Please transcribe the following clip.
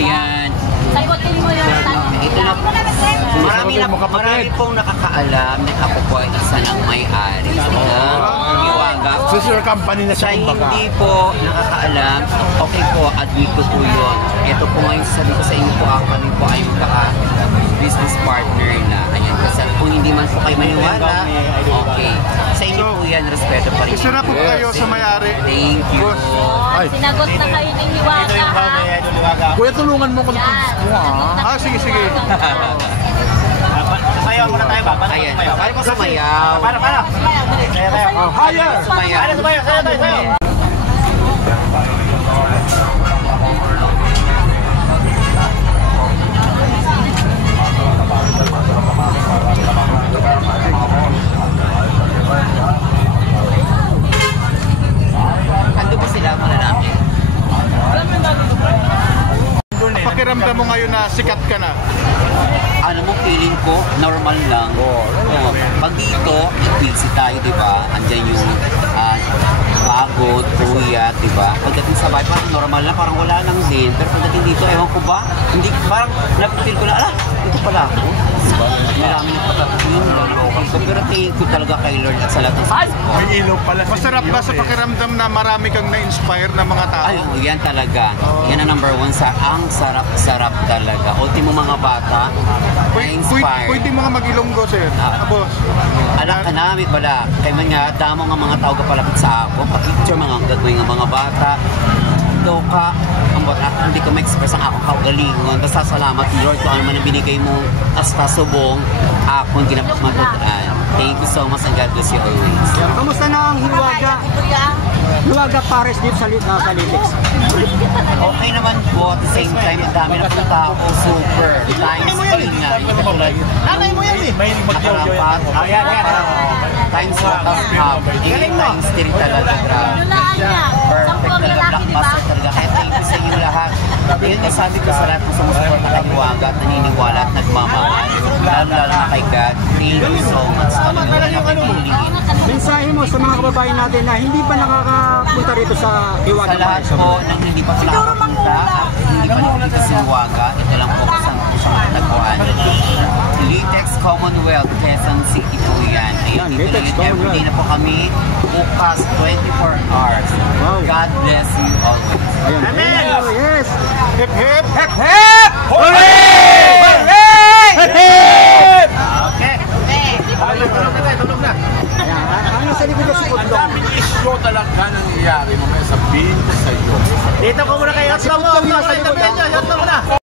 Ayan. Sagutin mo yung Ito na po. Marami pong nakakaalam na ako po ay isa ng may-ari ng Hiwaga. Sister company na siya, kumbaga. Hindi po nakakaalam, okay po, admit ko po yun. Ito po ngayon sabi ko sa inyo po, kami po ay business partner na. Ayan, kasi kung hindi man po kayo maniwala, okay. Sa inyo po yan, respeto pa rin. Isa na po kayo sa may-ari. Thank you. Sinagot na kayo ng Hiwaga, ha? Kuya, tulungan mo ko ng tips mo, ha? Sige. Sayaw muna tayo ba? Ayan, paano ko sumayaw? Paano? Higher! Sumayaw. Sayaw tayo. Ando ba sila muna namin? Pakiramdam mo ngayon na sikat ka na. Ano mo, feeling ko, normal lang. Pag dito, busy tayo, di ba? Andyan yung pagod, puyat, di ba? Pagdating sa bahay, parang normal na, parang wala lang din. Pero pagdating dito, ewan ko ba? Hindi, parang napipil ko na, ito pala ako. Diba? Marami na patatin, pero thank you talaga kay Lord at sa lahat ng support. May ilaw pala. Masarap ba sa pakiramdam na marami kang na-inspire na mga tao? Ay, yan talaga. Yan ang number one sa ang sarap-sarap talaga. Ultimo mga bata, na-inspire. Pwede mga mag-ilonggo, sir. Boss. Alam ka namin bala, kay man nga, damo nga mga tao kapalapit sa ako, pa-picture mga gagawin ng mga bata. Ito ka, hindi ko ma-express ang akong kaugalingon. Basta salamat Lord kung ano man ang binigay mo hasta subong akong ginapagmatutaan. Thank you so much and God bless you always. Kamusta na ang Hiwaga Pares dito sa Litex? Okay naman po, at the same time, ang dami na pong tao, super. Times 3 nga. Nanay mo yan eh. May Nakarapat. Times 4 half. Times 3 talaga, grabe. Perfect talaga, blockbuster talaga. Kaya thank you sa inyo lahat. Yun yung sabi ko sa lahat ng sumusuporta kay Hiwaga at naniniwala at nagmamahal. Lalo na kay God. Thank you so much. Talaga na kapitulingin. Mensahe mo sa mga kababayan natin na hindi pa nakakapunta rito sa Hiwaga Sa lahat Pares. po nang hindi pa po nakakapunta at hindi pa nakikita sa Hiwaga, ito lang po isang matagpuan. Litex Commonwealth, Quezon City po yan. Ayun, dito na yun. Everyday na po kami. Bukas, 24 hours. God bless you always. Amen! Yes! Hip hip! Hep, hep! Hooray! Hooray! Hep! Okay. Tulog na. Ano sa likod si Ang Kudlong? daming isyo talaga nangyayari mamaya sabihin ko sa iyo. Dito ko muna kayo.